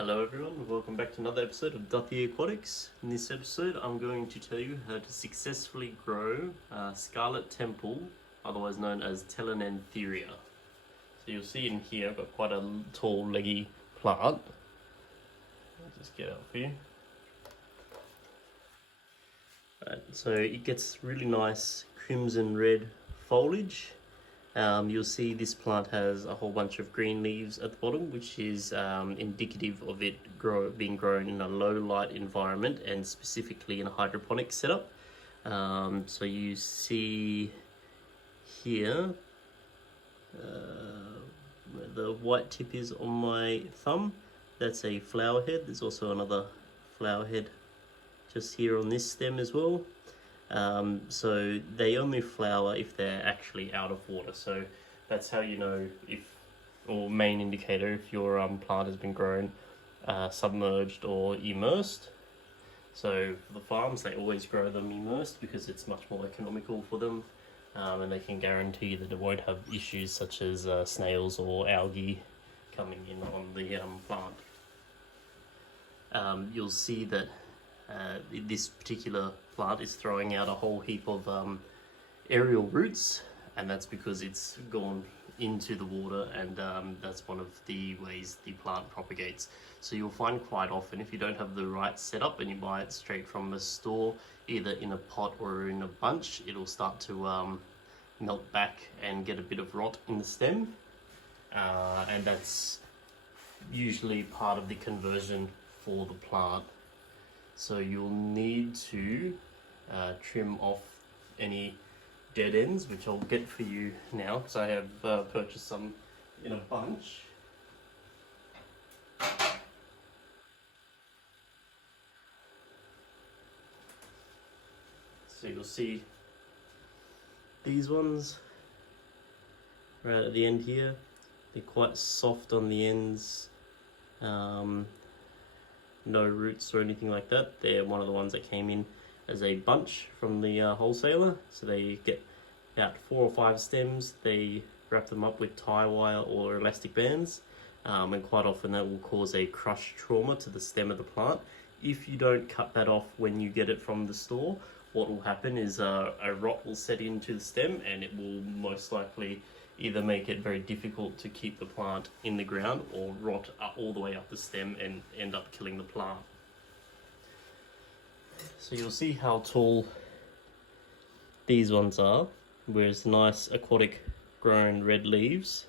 Hello everyone, welcome back to another episode of Dothy Aquatics. In this episode I'm going to tell you how to successfully grow Scarlet Temple, otherwise known as Telanthera. So you'll see in here I've got quite a tall leggy plant. I'll just get out for you. Right, so it gets really nice crimson red foliage. You'll see this plant has a whole bunch of green leaves at the bottom, which is indicative of it being grown in a low light environment and specifically in a hydroponic setup. So you see here where the white tip is on my thumb, that's a flower head. There's also another flower head just here on this stem as well. So they only flower if they're actually out of water. So that's how you know or main indicator if your plant has been grown submerged or immersed. So for the farms, they always grow them immersed because it's much more economical for them, and they can guarantee that it won't have issues such as snails or algae coming in on the plant. You'll see that this particular plant is throwing out a whole heap of aerial roots, and that's because it's gone into the water, and that's one of the ways the plant propagates. So you'll find quite often if you don't have the right setup and you buy it straight from the store, either in a pot or in a bunch, it'll start to melt back and get a bit of rot in the stem, and that's usually part of the conversion for the plant. So you'll need to trim off any dead ends, which I'll get for you now because I have purchased some in a bunch. So you'll see these ones right at the end here. They're quite soft on the ends. No roots or anything like that. They're one of the ones that came in as a bunch from the wholesaler. So they get about 4 or 5 stems. They wrap them up with tie wire or elastic bands, and quite often that will cause a crush trauma to the stem of the plant. If you don't cut that off when you get it from the store, what will happen is a rot will set into the stem, and it will most likely either make it very difficult to keep the plant in the ground or rot all the way up the stem and end up killing the plant. So you'll see how tall these ones are, whereas the nice aquatic grown red leaves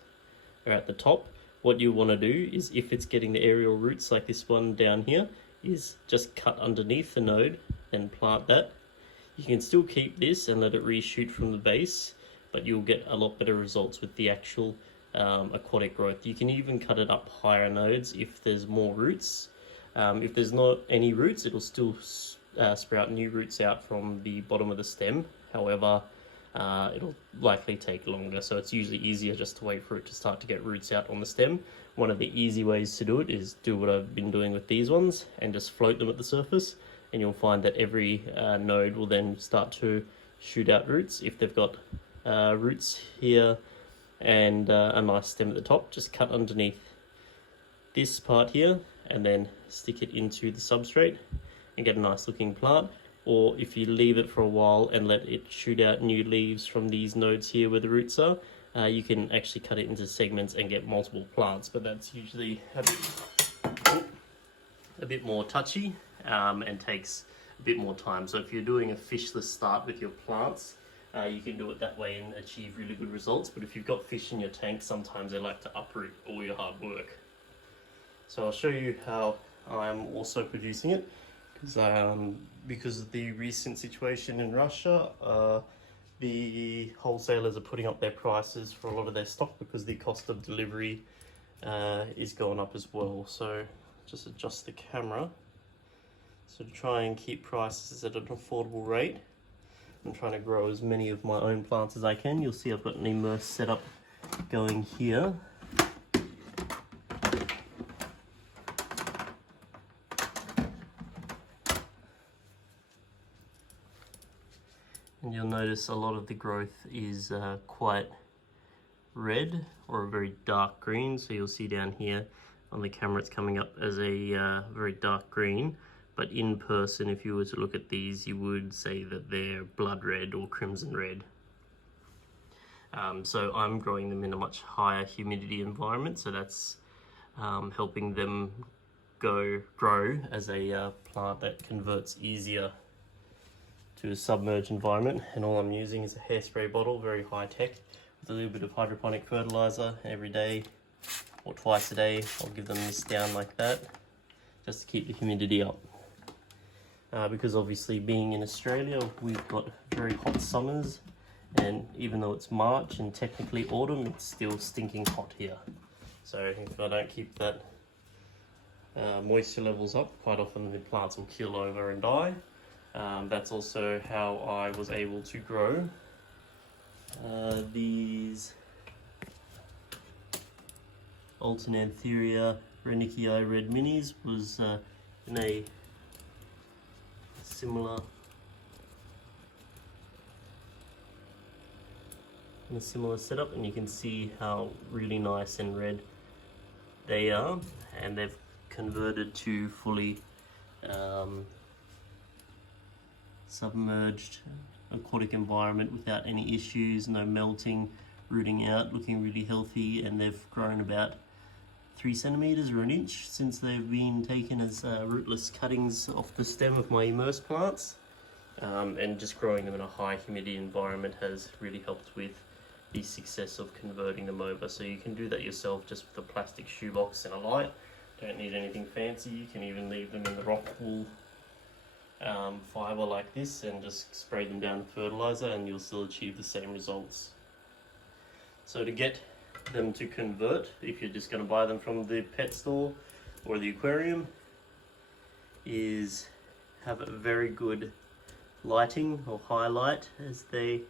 are at the top. What you want to do is, if it's getting the aerial roots like this one down here, is just cut underneath the node and plant that. You can still keep this and let it reshoot from the base, but you'll get a lot better results with the actual aquatic growth. You can even cut it up higher nodes if there's more roots. If there's not any roots, it'll still sprout new roots out from the bottom of the stem. However, it'll likely take longer, so it's usually easier just to wait for it to start to get roots out on the stem. One of the easy ways to do it is do what I've been doing with these ones and just float them at the surface, and you'll find that every node will then start to shoot out roots. If they've got roots here and a nice stem at the top, just cut underneath this part here and then stick it into the substrate and get a nice looking plant. Or if you leave it for a while and let it shoot out new leaves from these nodes here where the roots are, you can actually cut it into segments and get multiple plants, but that's usually a bit more touchy and takes a bit more time. So if you're doing a fishless start with your plants, you can do it that way and achieve really good results. But if you've got fish in your tank, sometimes they like to uproot all your hard work. So I'll show you how I'm also producing it, because of the recent situation in Russia, the wholesalers are putting up their prices for a lot of their stock because the cost of delivery is going up as well. So just adjust the camera. So to try and keep prices at an affordable rate, I'm trying to grow as many of my own plants as I can. You'll see I've got an immersed setup going here. And you'll notice a lot of the growth is quite red or a very dark green. So you'll see down here On the camera it's coming up as a very dark green, but in person if you were to look at these you would say that they're blood red or crimson red. So I'm growing them in a much higher humidity environment, so that's helping them grow as a plant that converts easier to a submerged environment. And all I'm using is a hairspray bottle, very high tech, with a little bit of hydroponic fertilizer every day or twice a day. I'll give them this down like that just to keep the humidity up. Because obviously being in Australia, we've got very hot summers, and even though it's March and technically autumn, it's still stinking hot here. So if I don't keep that moisture levels up, quite often the plants will keel over and die. That's also how I was able to grow these Telanthera Renicii red minis. Was in a similar setup, and you can see how really nice and red they are, and they've converted to fully submerged aquatic environment without any issues, no melting, rooting out, looking really healthy, and they've grown about 3 centimeters or an inch since they've been taken as rootless cuttings off the stem of my immersed plants. And just growing them in a high humidity environment has really helped with the success of converting them over. So you can do that yourself just with a plastic shoebox and a light. Don't need anything fancy. You can even leave them in the rock wool fiber like this and just spray them down with fertilizer, and you'll still achieve the same results. So to get them to convert, if you're just going to buy them from the pet store or the aquarium, is have a very good lighting or highlight, as they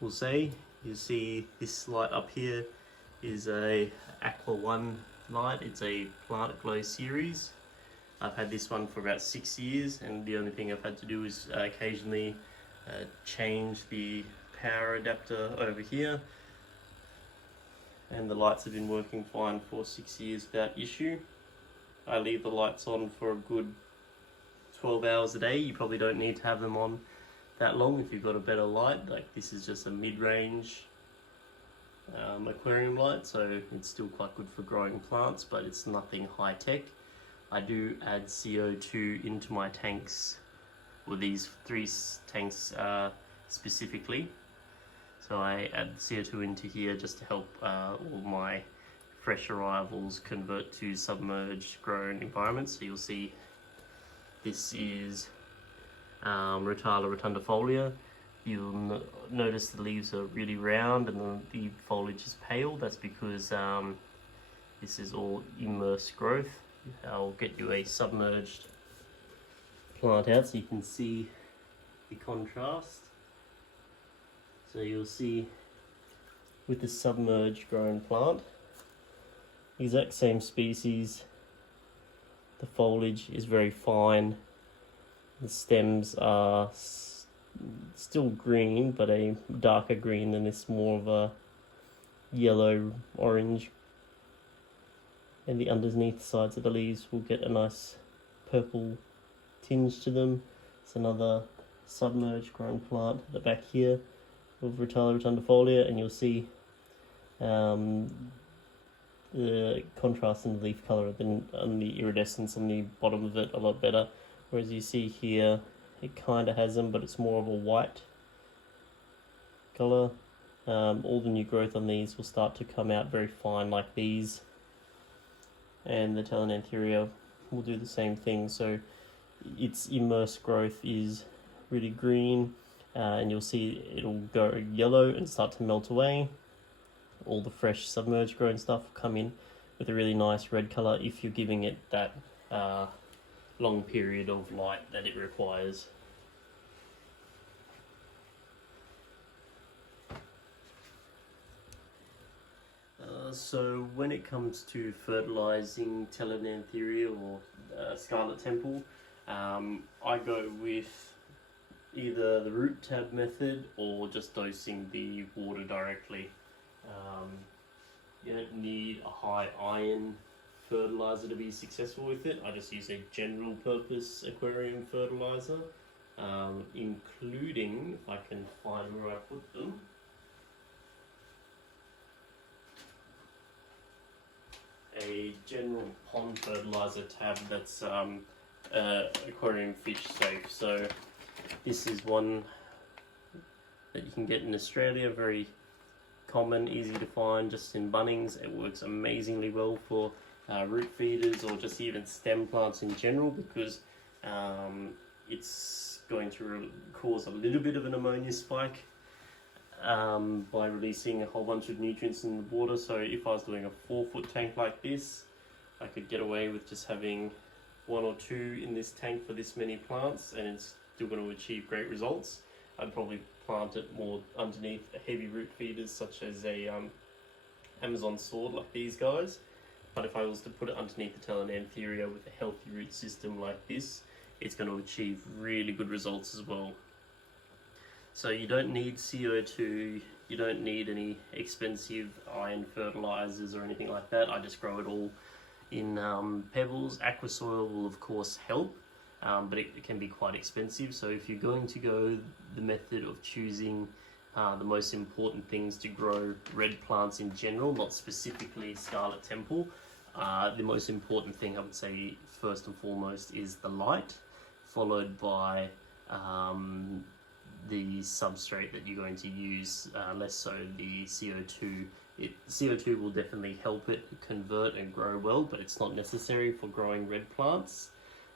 will say. You see this light up here is a Aqua 1 light. It's a Plant Glow series. I've had this one for about 6 years, and the only thing I've had to do is occasionally change the power adapter over here, and the lights have been working fine for 6 years without issue. I leave the lights on for a good 12 hours a day. You probably don't need to have them on that long if you've got a better light. Like this is just a mid-range aquarium light, so it's still quite good for growing plants, but it's nothing high-tech. I do add CO2 into my tanks, or these 3 tanks specifically. So I add CO2 into here just to help all my fresh arrivals convert to submerged grown environments. So you'll see this is Rotala rotundifolia. You'll notice the leaves are really round and the foliage is pale. That's because this is all immersed growth. I'll get you a submerged plant out so you can see the contrast. So you'll see with the submerged grown plant, exact same species, the foliage is very fine, the stems are still green, but a darker green than this, more of a yellow orange, and the underneath sides of the leaves will get a nice purple tinge to them. It's another submerged grown plant at the back here of Rotala rotundifolia, and you'll see the contrast in the leaf colour and the iridescence on the bottom of it a lot better, whereas you see here it kind of has them, but it's more of a white colour. All the new growth on these will start to come out very fine like these, and the Telanthera will do the same thing. So its immersed growth is really green, and you'll see it'll go yellow and start to melt away. All the fresh submerged grown stuff will come in with a really nice red colour if you're giving it that long period of light that it requires. So when it comes to fertilizing Telanthera or Scarlet Temple, I go with either the root tab method or just dosing the water directly. You don't need a high iron fertilizer to be successful with it. I just use a general purpose aquarium fertilizer, including, if I can find where I put them, a general pond fertilizer tab that's aquarium fish safe. So this is one that you can get in Australia, very common, easy to find, just in Bunnings. It works amazingly well for root feeders or just even stem plants in general, because it's going to cause a little bit of an ammonia spike by releasing a whole bunch of nutrients in the water. So if I was doing a 4-foot tank like this, I could get away with just having 1 or 2 in this tank for this many plants, and it's still going to achieve great results. I'd probably plant it more underneath heavy root feeders such as a Amazon sword like these guys. But if I was to put it underneath the Telanthera with a healthy root system like this, it's going to achieve really good results as well. So you don't need CO2, you don't need any expensive iron fertilizers or anything like that. I just grow it all in pebbles. Aquasoil will of course help, but it can be quite expensive. So if you're going to go the method of choosing the most important things to grow red plants in general, not specifically Scarlet Temple, the most important thing I would say first and foremost is the light, followed by the substrate that you're going to use, less so the CO2. CO2 will definitely help it convert and grow well, but it's not necessary for growing red plants.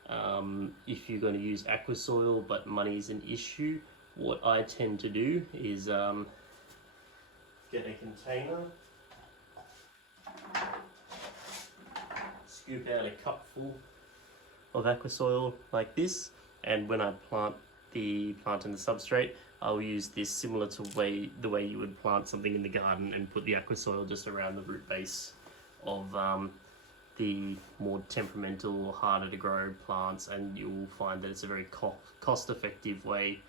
If you're going to use aquasoil but money is an issue, what I tend to do is get a container, scoop out a cupful of aquasoil like this, and when I plant the plant in the substrate, I'll use this similar to the way you would plant something in the garden, and put the aquasoil just around the root base of the more temperamental or harder to grow plants, and you'll find that it's a very cost-effective way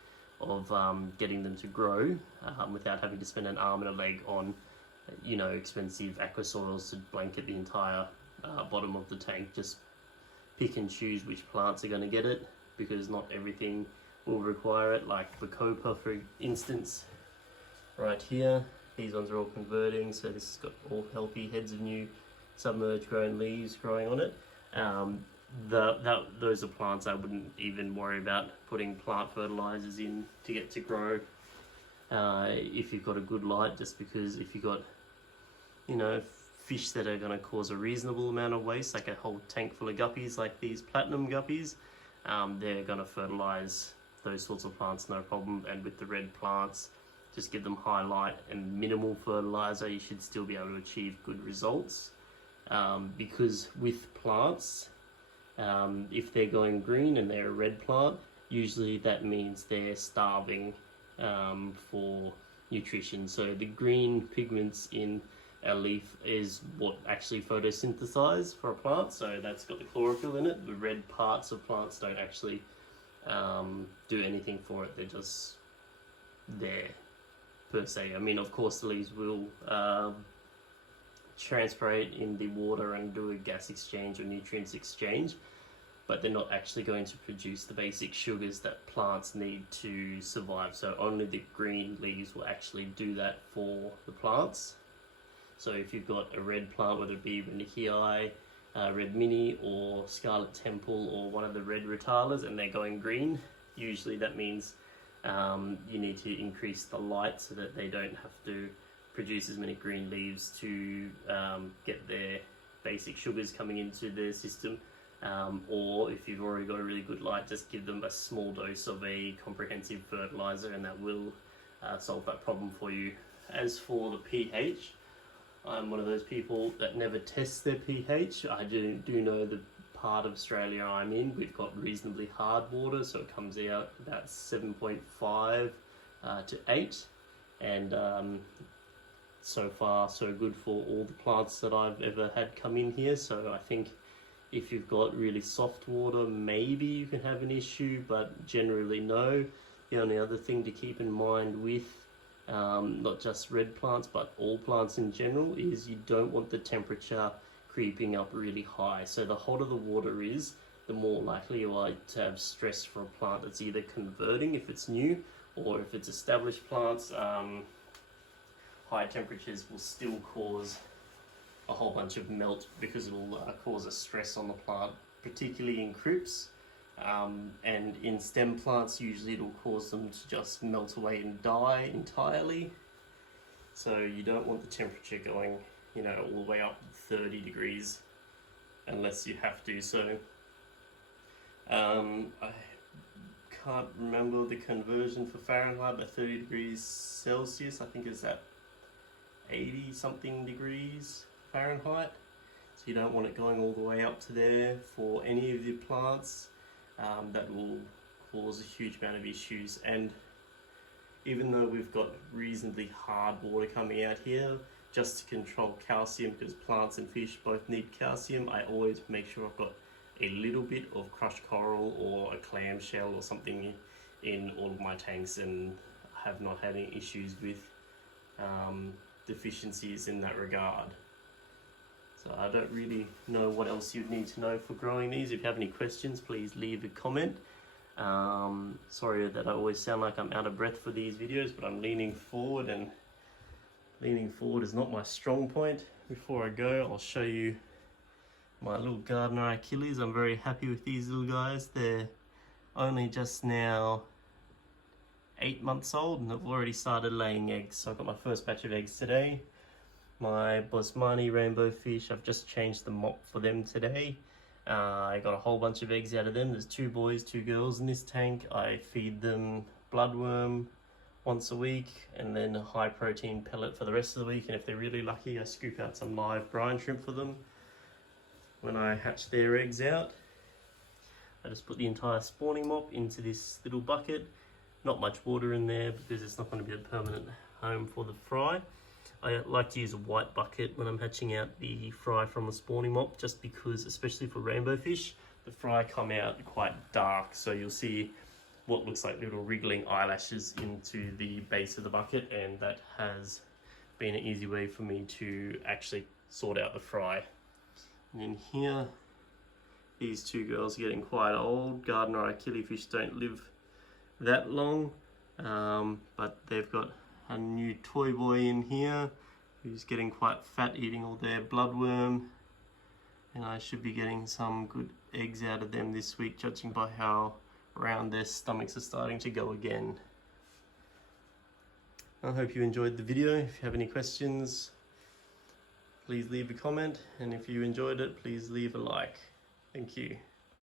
of getting them to grow without having to spend an arm and a leg on expensive aquasoils to blanket the entire bottom of the tank. Just pick and choose which plants are going to get it, because not everything will require it. Like the Copa, for instance, right here, these ones are all converting, so this has got all healthy heads of new submerged grown leaves growing on it. Those are plants I wouldn't even worry about putting plant fertilizers in to get to grow if you've got a good light, just because if you've got fish that are going to cause a reasonable amount of waste, like a whole tank full of guppies like these platinum guppies, they're going to fertilize those sorts of plants no problem. And with the red plants, just give them high light and minimal fertilizer, you should still be able to achieve good results. Because with plants, if they're going green and they're a red plant, usually that means they're starving for nutrition. So the green pigments in a leaf is what actually photosynthesize for a plant, so that's got the chlorophyll in it. The red parts of plants don't actually do anything for it, they're just there per se. I mean, of course the leaves will transpirate in the water and do a gas exchange or nutrients exchange, but they're not actually going to produce the basic sugars that plants need to survive. So only the green leaves will actually do that for the plants. So if you've got a red plant, whether it be Renihii, Red Mini or Scarlet Temple or one of the red Ritalas, and they're going green, usually that means you need to increase the light so that they don't have to produce as many green leaves to get their basic sugars coming into their system. Or if you've already got a really good light, just give them a small dose of a comprehensive fertilizer, and that will solve that problem for you. As for the pH, I'm one of those people that never tests their pH. I do know the part of Australia I'm in, we've got reasonably hard water, so it comes out about 7.5 to 8, and so far so good for all the plants that I've ever had come in here. So I think if you've got really soft water, maybe you can have an issue, but generally no. The only other thing to keep in mind with not just red plants but all plants in general is you don't want the temperature creeping up really high. So the hotter the water is, the more likely you are to have stress for a plant that's either converting if it's new, or if it's established plants. High temperatures will still cause a whole bunch of melt because it'll cause a stress on the plant, particularly in crypts. And in stem plants, usually it'll cause them to just melt away and die entirely. So you don't want the temperature going, you know, all the way up 30 degrees unless you have to. So I can't remember the conversion for Fahrenheit, but 30 degrees Celsius I think is at 80 something degrees Fahrenheit. So you don't want it going all the way up to there for any of your plants. That will cause a huge amount of issues. And even though we've got reasonably hard water coming out here, just to control calcium, because plants and fish both need calcium, I always make sure I've got a little bit of crushed coral or a clamshell or something in all of my tanks, and have not had any issues with deficiencies in that regard. So I don't really know what else you'd need to know for growing these. If you have any questions, please leave a comment. Sorry that I always sound like I'm out of breath for these videos, but I'm leaning forward, and leaning forward is not my strong point. Before I go, I'll show you my little gardener Achilles. I'm very happy with these little guys. They're only just now 8 months old and have already started laying eggs. So I got my first batch of eggs today. My Bosmani rainbow fish, I've just changed the mop for them today. I got a whole bunch of eggs out of them. There's 2 boys, 2 girls in this tank. I feed them bloodworm once a week and then a high protein pellet for the rest of the week. And if they're really lucky, I scoop out some live brine shrimp for them when I hatch their eggs out. I just put the entire spawning mop into this little bucket. Not much water in there because it's not going to be a permanent home for the fry. I like to use a white bucket when I'm hatching out the fry from the spawning mop, just because, especially for rainbow fish, the fry come out quite dark, so you'll see what looks like little wriggling eyelashes into the base of the bucket, and that has been an easy way for me to actually sort out the fry. And then here, these 2 girls are getting quite old. Gardener Achilles fish don't live that long, but they've got a new toy boy in here who's getting quite fat, eating all their bloodworm, and I should be getting some good eggs out of them this week, judging by how round their stomachs are starting to go again. I hope you enjoyed the video. If you have any questions, please leave a comment, and if you enjoyed it, please leave a like. Thank you.